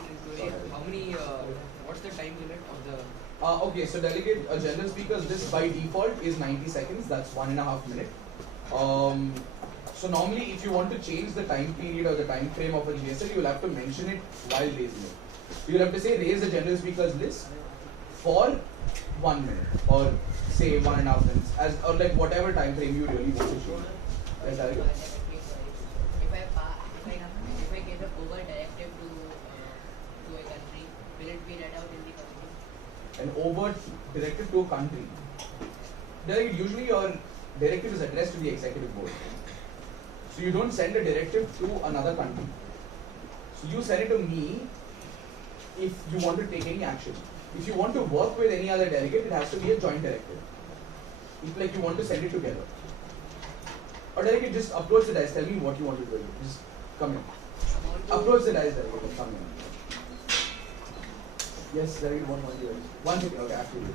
delegate in Korea, how many, what's the time limit of the... Okay, so delegate, a general speaker's list by default is 90 seconds, that's 1.5 minutes. So normally if you want to change the time period or the time frame of a GSL, you will have to mention it while raising it. You will have to say raise the general speaker's list for 1 minute or say 1.5 minutes as or like whatever time frame you really want to show. Yes, If I get a over directive to a country, will it be read out in the committee? An overt directive to a country. Usually your directive is addressed to the executive board. So you don't send a directive to another country. So you send it to me if you want to take any action. If you want to work with any other delegate, it has to be a joint directive. It's like you want to send it together. Or delegate, just approach the dice, tell me what you want to do. Just come in. Approach the dice delegate and come in. Yes, delegate, one more. One second, okay, absolutely.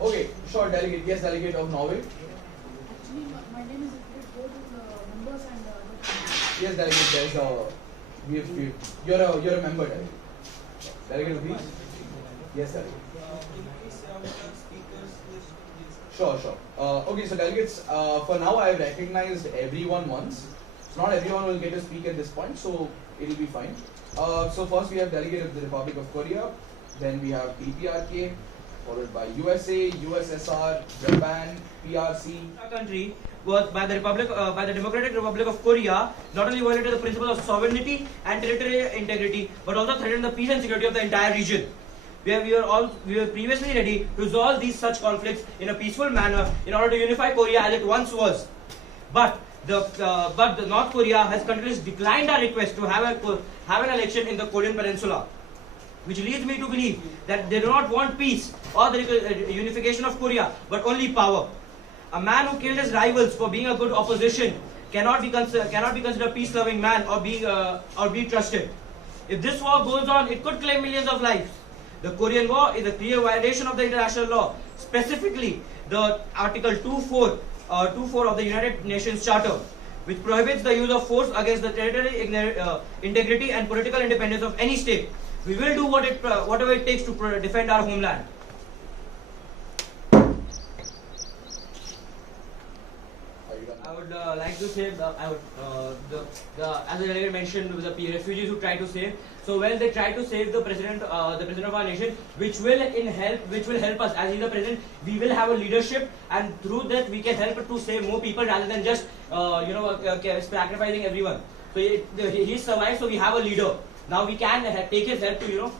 Okay, sure, delegate. Yes, delegate of Norway. Actually, my name is go to the members and Yes, delegate. There's you're a member, delegate. Delegate, please. Yes, delegate. Sure. Okay, so delegates. For now, I have recognized everyone once. So not everyone will get to speak at this point, so it'll be fine. So first we have delegate of the Republic of Korea. Then we have DPRK. Followed by USA, USSR, Japan, PRC. Our country was by the Democratic Republic of Korea not only violated the principle of sovereignty and territorial integrity, but also threatened the peace and security of the entire region. We were previously ready to resolve these such conflicts in a peaceful manner in order to unify Korea as it once was. But the North Korea has continuously declined our request to have an election in the Korean Peninsula, which leads me to believe that they do not want peace or the unification of Korea, but only power. A man who killed his rivals for being a good opposition cannot be considered a peace-loving man or be trusted. If this war goes on, it could claim millions of lives. The Korean War is a clear violation of the international law, specifically the Article 2.4 of the United Nations Charter, which prohibits the use of force against the territorial integrity and political independence of any state. We will do whatever it takes to defend our homeland. I would like to say, as the delegate mentioned, the refugees who try to save. So when they try to save the president of our nation, which will help us as he's the president. We will have a leadership, and through that we can help to save more people rather than just sacrificing everyone. So he survived. So we have a leader. Now we can take his help to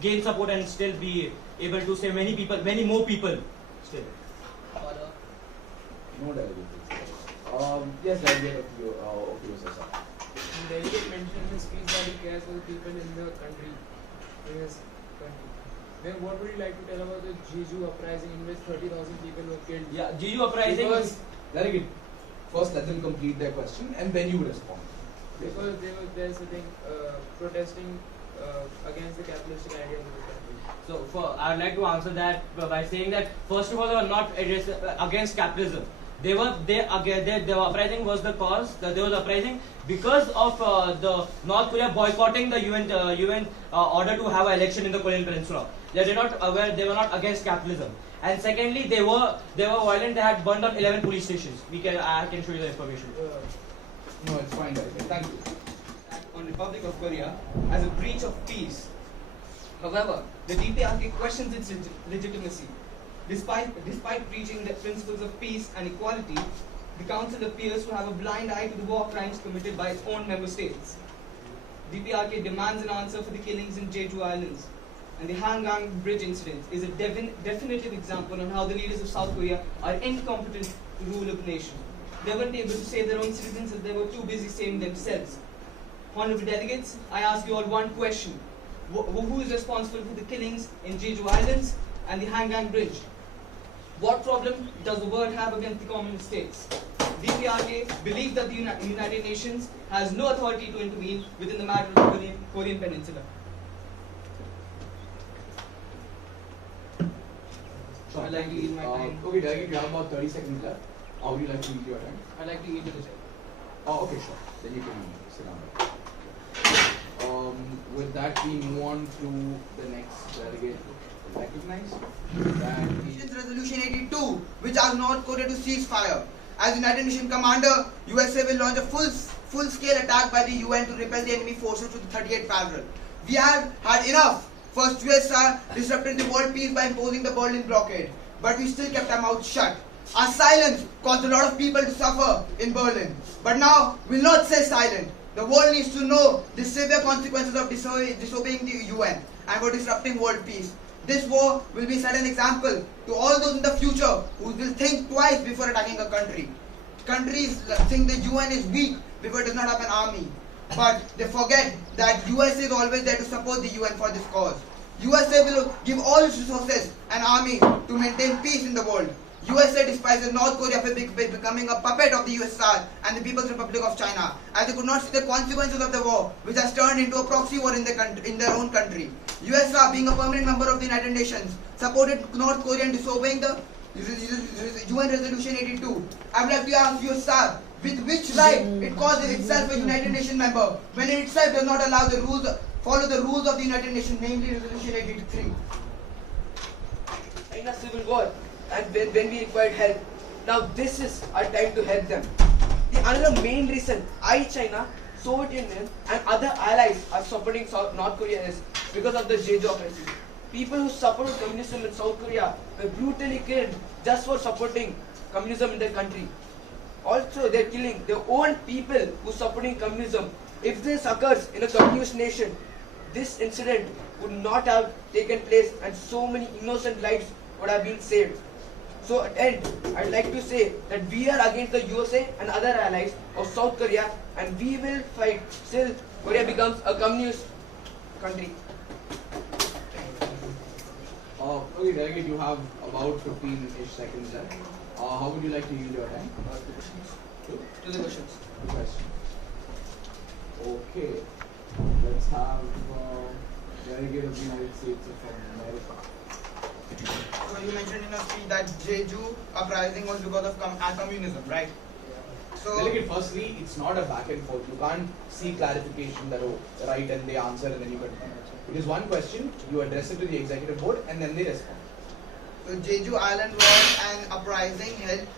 gain support and still be able to save many more people. Still. No delegate. Yes, delegate of USSR. The delegate mentioned in his speech that he cares for the people in the country, in his country. Then what would you like to tell about the Jeju uprising in which 30,000 people were killed? Yeah, Jeju uprising. Delegate, first let them complete their question and then you respond. Because there's a thing protesting against the capitalistic ideas of the country. So I would like to answer that by saying that first of all they were not against capitalism. The uprising was the cause. There was uprising because of the North Korea boycotting the UN order to have an election in the Korean Peninsula. They were not against capitalism. And secondly, they were violent. They had burned down 11 police stations. I can show you the information. No, it's fine, delegate. Thank you. On Republic of Korea as a breach of peace. However, the DPRK questions its legitimacy. Despite preaching the principles of peace and equality, the Council appears to have a blind eye to the war crimes committed by its own member states. DPRK demands an answer for the killings in Jeju Islands. and the Hangang Bridge incident is a definitive example on how the leaders of South Korea are incompetent to rule a nation. They weren't able to save their own citizens as they were too busy saving themselves. Honorable delegates, I ask you all one question. Who is responsible for the killings in Jeju Islands and the Hangang Bridge? What problem does the world have against the communist states? DPRK believes that the United Nations has no authority to intervene within the matter of the Korean Peninsula. I'd like to yield my time. Okay, Derek, you have about 30 seconds left. How would you like to use your time? I'd like to eat it. Oh, okay, sure. Then you can sit down. With that, we move on to the next delegate recognized. That is Resolution 82, which asks North Korea to cease fire. As United Nations commander, USA will launch a full-scale attack by the UN to repel the enemy forces to the 38th parallel. We have had enough. First, USSR disrupted the world peace by imposing the Berlin blockade, but we still kept our mouths shut. Our silence caused a lot of people to suffer in Berlin. But now, we'll not stay silent. The world needs to know the severe consequences of disobeying the UN and for disrupting world peace. This war will be set an example to all those in the future who will think twice before attacking a country. Countries think the UN is weak because it does not have an army. But they forget that USA is always there to support the UN for this cause. USA will give all its resources and army to maintain peace in the world. USA despises North Korea for becoming a puppet of the USSR and the People's Republic of China, as they could not see the consequences of the war, which has turned into a proxy war in their own country. USSR, being a permanent member of the United Nations, supported North Korea in disobeying the UN Resolution 82. I would like to ask USSR, with which right it calls itself a United Nations member, when it itself does not allow follow the rules of the United Nations, namely Resolution 83. In a civil war, and when we required help. Now this is our time to help them. The another main reason China, Soviet Union and other allies are supporting North Korea is because of the Jeju uprising. People who supported communism in South Korea were brutally killed just for supporting communism in their country. Also, they're killing their own people who supporting communism. If this occurs in a communist nation, this incident would not have taken place and so many innocent lives would have been saved. So at end, I'd like to say that we are against the USA and other allies of South Korea, and we will fight till Korea becomes a communist country. okay, Delegate, you have about 15-ish seconds left. How would you like to use your time? To the questions. Two questions. Okay, let's have Delegate of the United States of America. So you mentioned in your speech that Jeju uprising was because of communism, right? So Delegate, firstly, it's not a back and forth. You can't see clarification that, oh, right, and they answer and then you continue. It is one question, you address it to the executive board and then they respond. So Jeju Island was an uprising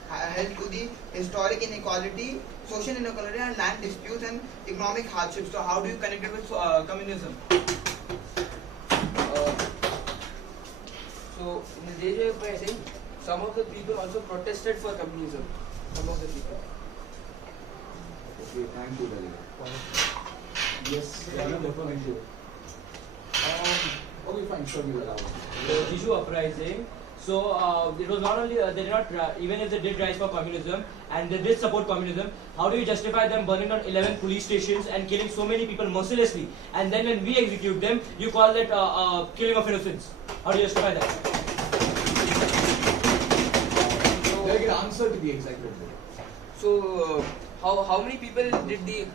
held to the historic inequality, social inequality and land disputes and economic hardships. So how do you connect it with communism? So in the Jeju uprising, some of the people also protested for communism. Some of the people. Okay, thank you, Delegate. Yes, thank you. Okay, fine, sure, we will allow it. The Jeju uprising. So it was not only they did not even if they did rise for communism and they did support communism, how do you justify them burning down 11 police stations and killing so many people mercilessly? And then when we execute them, you call that killing of innocents. How do you justify that? Delegate, answer to the executive board. So how many people did the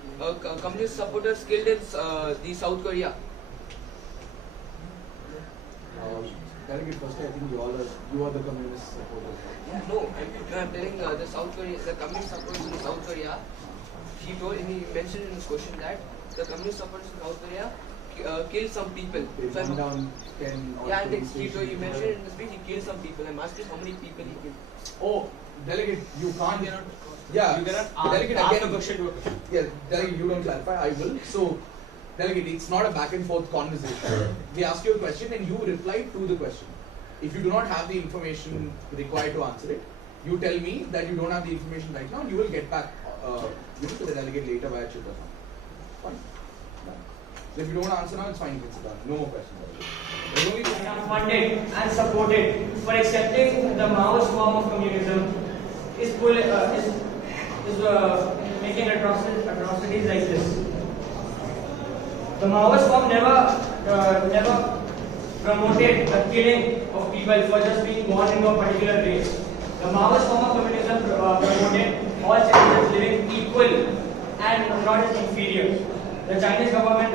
communist supporters killed in the South Korea? Delegate, firstly, I think you are the communist supporters. Yeah, no, I'm telling the South Korea, the communist supporters in South Korea. He mentioned in his question that the communist supporters in South Korea killed some people. They So burned down 10 or yeah, and 20 he stations. mentioned in the speech he killed some people. I'm asking how many people he killed. Oh, Delegate, you can't. Yeah, You cannot Delegate, ask again, a question to a question. Yeah, Delegate, you don't clarify, I will. So, Delegate, it's not a back and forth conversation. They ask you a question and you reply to the question. If you do not have the information required to answer it, you tell me that you don't have the information right now and you will get back to the delegate later via chat or something. Fine. Done. So if you don't want to answer now, it's fine, you can sit down. No more questions. There's only funded and supported for accepting the Maoist form of communism is making atrocities like this. The Maoist form never promoted the killing of people for just being born into a particular race. The Maoist form of communism promoted all citizens living equally and not as inferior. The Chinese government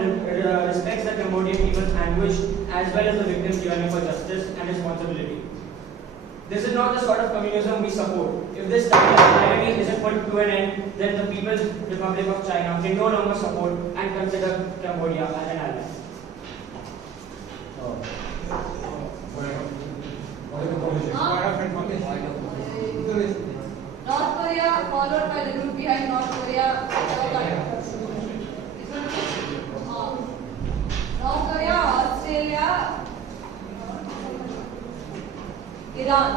respects the Cambodian people's anguish as well as the victims' yearning for justice and responsibility. This is not the sort of communism we support. If this type of tyranny isn't put to an end, then the People's Republic of China can no longer support and consider Cambodia as an ally. North Korea followed by the group behind North Korea. North Korea, Australia, Iran.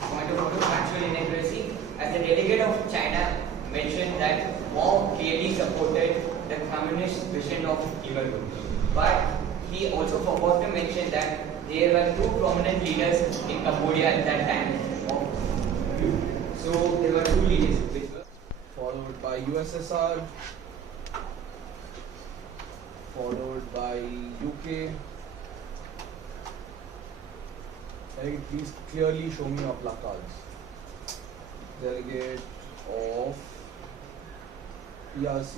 Point of factual inaccuracy. As the delegate of China mentioned that Mao clearly supported the communist vision of evil. But he also forgot to mention that there were two prominent leaders in Cambodia at that time. So there were two leaders which were followed by USSR, followed by UK. Delegate, please clearly show me your placards. Delegate of PRC,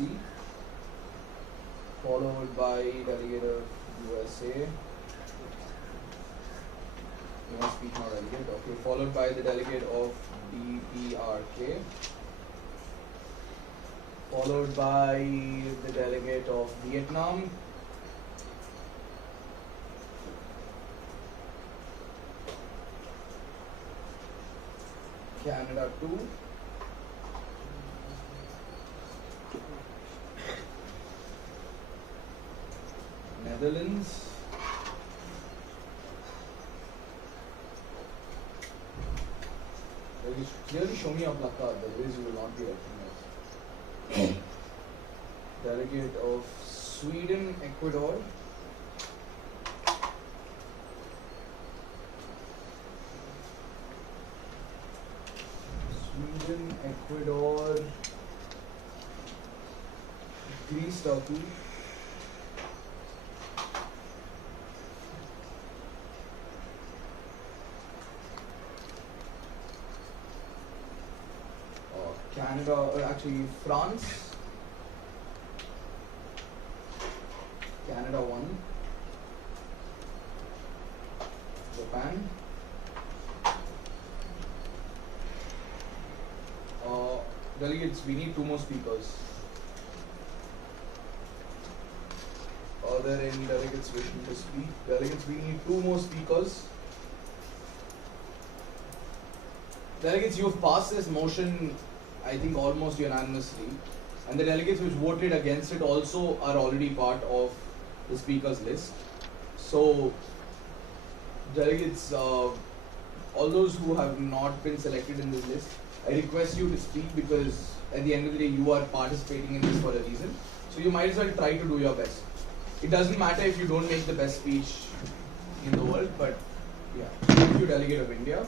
followed by delegate of USA. You must speak now, delegate. Okay, followed by the delegate of DPRK, followed by the delegate of Vietnam, Canada 2, Netherlands, clearly show me your placard, otherwise you will not be recognized. Delegate of Sweden, Ecuador, Sweden, Ecuador, Greece, Turkey, Canada, actually France, Canada 1, Japan, delegates, we need two more speakers. Are there any delegates wishing to speak? Delegates, we need two more speakers. Delegates, you have passed this motion, I think, almost unanimously, and the delegates which voted against it also are already part of the speakers list. So, delegates, all those who have not been selected in this list, I request you to speak, because at the end of the day you are participating in this for a reason. So you might as well try to do your best. It doesn't matter if you don't make the best speech in the world, but yeah, thank you, delegate of India.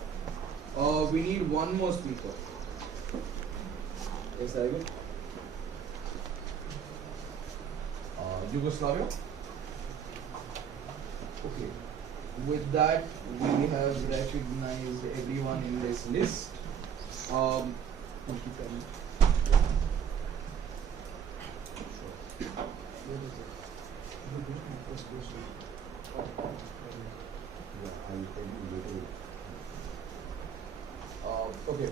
We need one more speaker. Yes, delegate. Yugoslavia. Okay. With that, we have recognized everyone in this list. Thank you, Penny. Okay.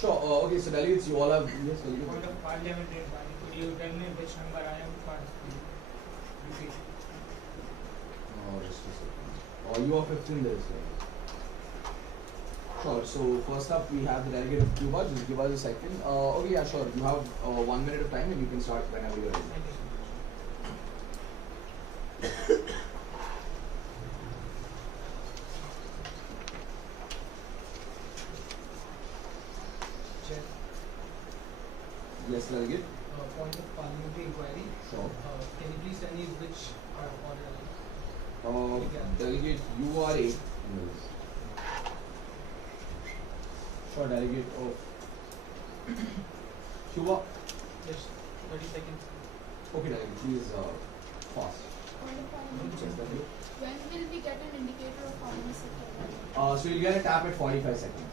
Sure. Okay. So delegates, you all have yes. Point of parliamentary inquiry. Could you tell me which member I am for? Just a second. You are 15 days. Sure. So first up, we have the delegate of Cuba. Just give us a second. Okay. Yeah. Sure. You have 1 minute of time, and you can start whenever you're ready. Thank you so much. Chair, Yes, delegate. point of parliamentary inquiry. Sure. Can you please tell me which order? Delegate, you are a sure delegate of Cuba. Yes, 30 seconds. Okay, delegate, please fast. Yes, delegate. When will we get an indicator of how many seconds? So you'll get a tap at 45 seconds.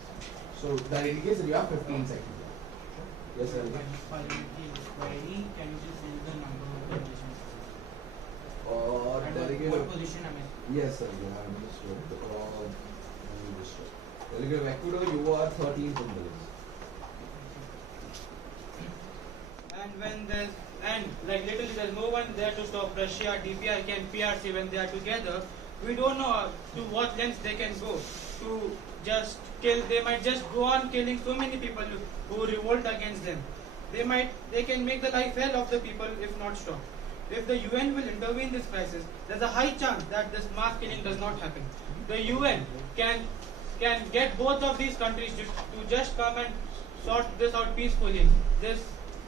So that indicates that you have 15 seconds. Yes, delegate. Can you just send the number of the position? And Delegate. what position am I? Yes, sir. You have understood. Understood. Delegate of Ecuador, you are 13th in the list. And when there's like literally there's no one there to stop Russia, DPRK and PRC when they are together. We don't know to what lengths they can go to just kill. They might just go on killing so many people who revolt against them. They can make the life hell of the people if not stopped. If the UN will intervene in this crisis, there's a high chance that this mass killing does not happen. The UN can get both of these countries to just come and sort this out peacefully. This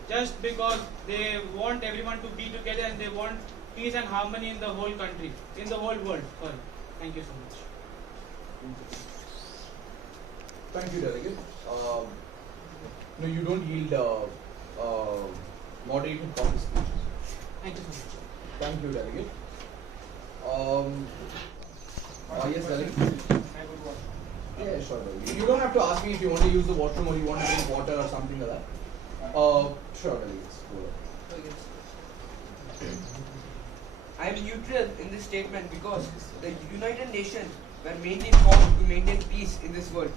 just because they want everyone to be together and they want peace and harmony in the whole country, in the whole world. Sorry. Thank you so much. Thank you, delegate. No, you don't yield moderated public speeches. Thank you so much. Thank you, delegate. Yes, delegate. Yeah, sure, delegate. You don't have to ask me if you want to use the washroom or you want to drink water or something like that. Sure, delegates. Go ahead. I am neutral in this statement because the United Nations were mainly formed to maintain peace in this world.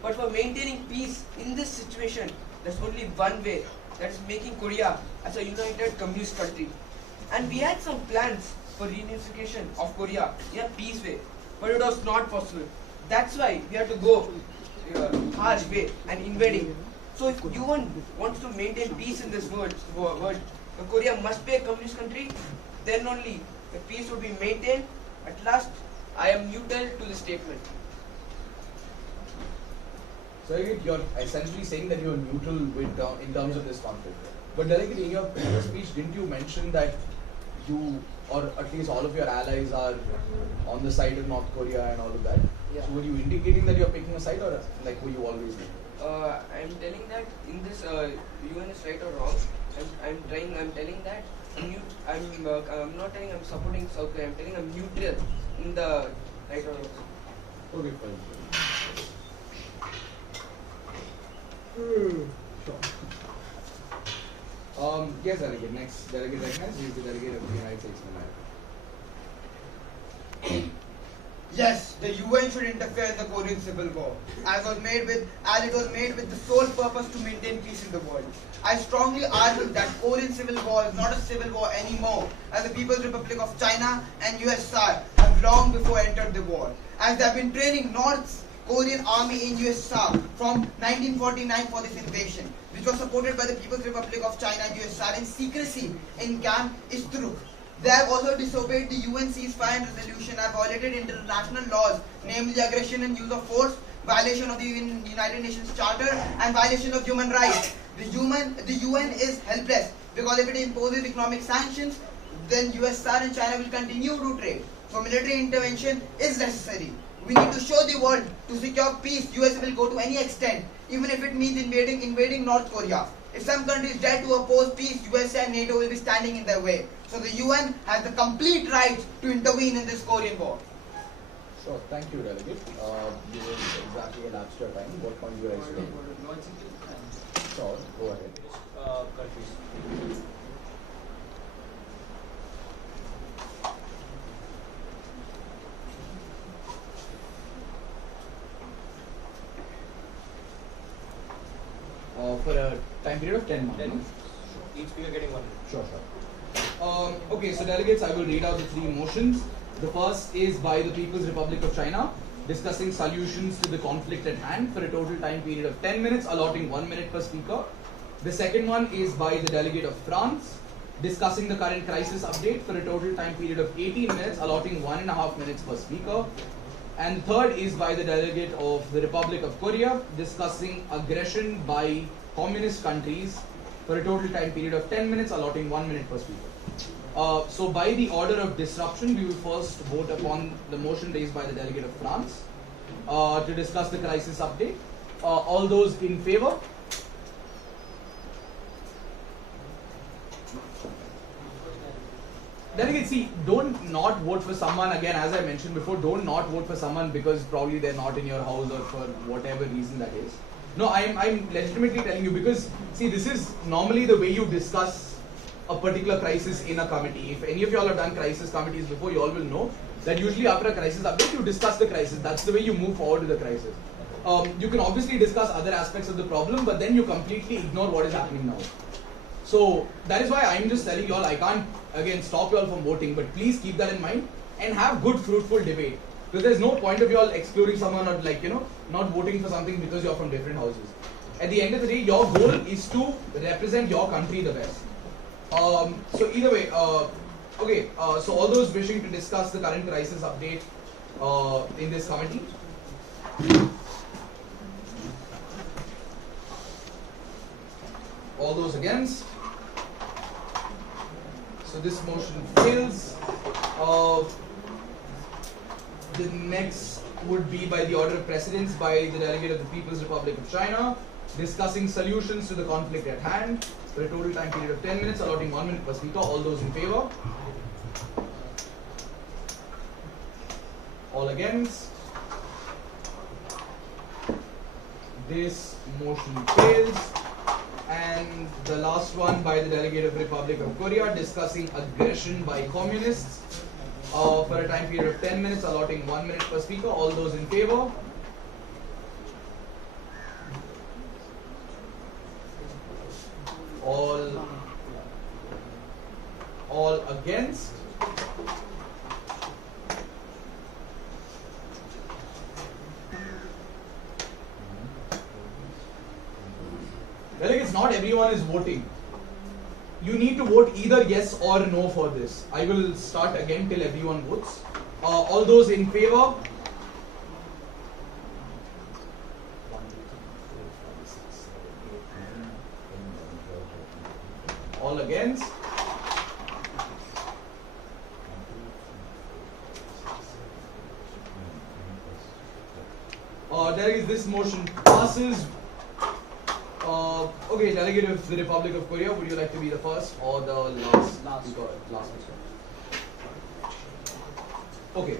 But for maintaining peace in this situation, there's only one way, that is making Korea as a united communist country. And we had some plans for reunification of Korea in a peace way, but it was not possible. That's why we had to go harsh way and invading. So if UN wants to maintain peace in this world, Korea must be a communist country, then only the peace would be maintained. At last, I am neutral to the statement. So you're essentially saying that you're neutral in terms of this conflict. But delegate, in your previous speech, didn't you mention that you, or at least all of your allies, are on the side of North Korea and all of that? Yeah. So were you indicating that you're picking a side, or like were you always neutral? I'm telling that in this UN is right or wrong. I'm telling that I'm not telling I'm supporting South Korea. I'm telling I'm neutral in the right or wrong. Okay, fine. Yes, delegate. Next delegate recognized is the delegate of the United States of America. Yes, the UN should interfere in the Korean Civil War, as it was made with the sole purpose to maintain peace in the world. I strongly argue that Korean Civil War is not a civil war anymore, as the People's Republic of China and USSR have long before entered the war, as they have been training North Korean army in USSR from 1949 for this invasion, which was supported by the People's Republic of China and USSR in secrecy in Camp Istruk. They have also disobeyed the UN ceasefire resolution and violated international laws, namely aggression and use of force, violation of the United Nations Charter, and violation of human rights. The UN is helpless because if it imposes economic sanctions, then USSR and China will continue to trade. So military intervention is necessary. We need to show the world to secure peace. US will go to any extent, even if it means invading North Korea. If some countries dare to oppose peace, USA and NATO will be standing in their way. So the UN has the complete right to intervene in this Korean war. Sure, thank you, delegate. You will exactly elapsed your time. What point you guys make? Sure, go ahead. Countries. For a time period of 10 months. Then each speaker getting 1 minute. Sure, sure. Okay, so delegates, I will read out the 3 motions. The first is by the People's Republic of China, discussing solutions to the conflict at hand for a total time period of 10 minutes, allotting 1 minute per speaker. The second one is by the delegate of France, discussing the current crisis update for a total time period of 18 minutes, allotting 1.5 minutes per speaker. And third is by the delegate of the Republic of Korea, discussing aggression by communist countries for a total time period of 10 minutes, allotting 1 minute per speaker. So by the order of disruption, we will first vote upon the motion raised by the delegate of France to discuss the crisis update. All those in favor? Delegates, see, don't not vote for someone. Again, as I mentioned before, don't not vote for someone because probably they're not in your house or for whatever reason that is. No, I'm legitimately telling you because, see, this is normally the way you discuss a particular crisis in a committee. If any of you all have done crisis committees before, you all will know that usually after a crisis update, you discuss the crisis. That's the way you move forward with the crisis. You can obviously discuss other aspects of the problem, but then you completely ignore what is happening now. So that is why I'm just telling you all, I can't again stop you all from voting, but please keep that in mind and have good fruitful debate. Because there's no point of you all excluding someone or not voting for something because you're from different houses. At the end of the day, your goal is to represent your country the best. So either way, okay, so all those wishing to discuss the current crisis update in this committee. All those against. So this motion fails. The next would be by the order of precedence by the delegate of the People's Republic of China, discussing solutions to the conflict at hand for a total time period of 10 minutes, allotting 1 minute per speaker. All those in favor? All against? This motion fails. And the last one by the delegate of the Republic of Korea, discussing aggression by communists for a time period of 10 minutes, allotting 1 minute per speaker. All those in favor? All against? Delegates, not everyone is voting. You need to vote either yes or no for this. I will start again till everyone votes. All those in favor? All against? Delegates, this motion passes. Okay, delegate of the Republic of Korea, would you like to be the first or the last? Last. Okay.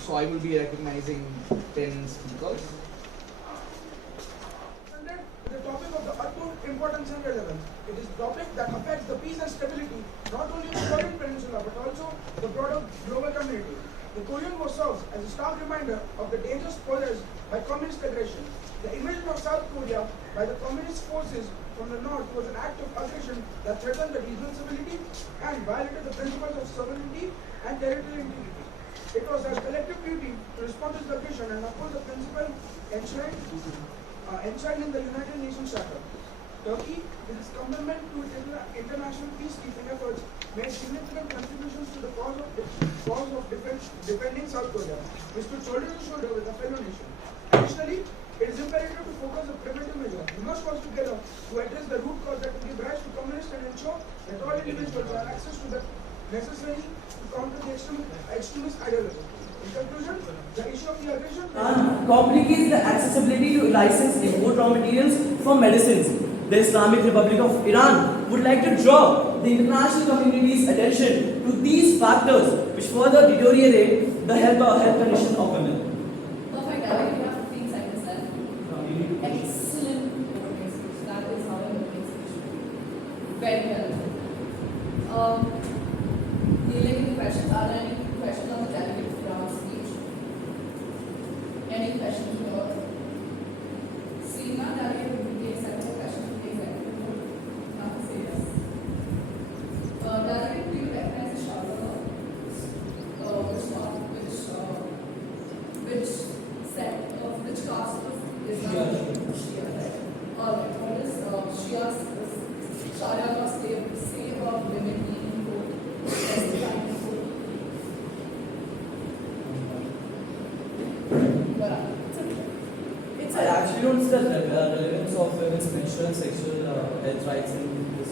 So I will be recognizing 10 speakers. The topic of the utmost importance and relevance. It is a topic that affects the peace and stability not only of the Korean Peninsula but also the broader global community. The Korean War serves as a stark reminder of the dangers posed by communist aggression. The invasion of South Korea by the communist forces from the north was an act of aggression that threatened the regional stability and violated the principles of sovereignty and territorial integrity. It was our collective duty to respond to this aggression and uphold the principle enshrined in the United Nations Charter. Turkey, with its commitment to international peacekeeping efforts, made significant contributions to the cause of defending South Korea, which stood shoulder to shoulder with a fellow nation. Additionally, it is imperative to focus on preventive measures. We must work together to address the root cause that will give rise to communists and ensure that all individuals have access to the necessary to counter the extremist ideology. In conclusion, the issue of the aggression complicates the accessibility to licensed import raw materials for medicines. The Islamic Republic of Iran would like to draw the international community's attention to these factors which further deteriorate the health condition of women. Perfect. I like you have 15 seconds left. Excellent opening speech. That is how an opening speech should be. Very well. Dealing with questions. Are there any questions on the delegate of Iran's speech? Any questions for Seeing none, delegate will take several questions from the executive board. Not to say yes. Delegate, do you recognize the Charter? Which set of which caste of Islam? Shia, right? Alright, what is Shia's Sharia law say about women being vote? I actually don't see the relevance of women's menstrual and sexual health rights in this.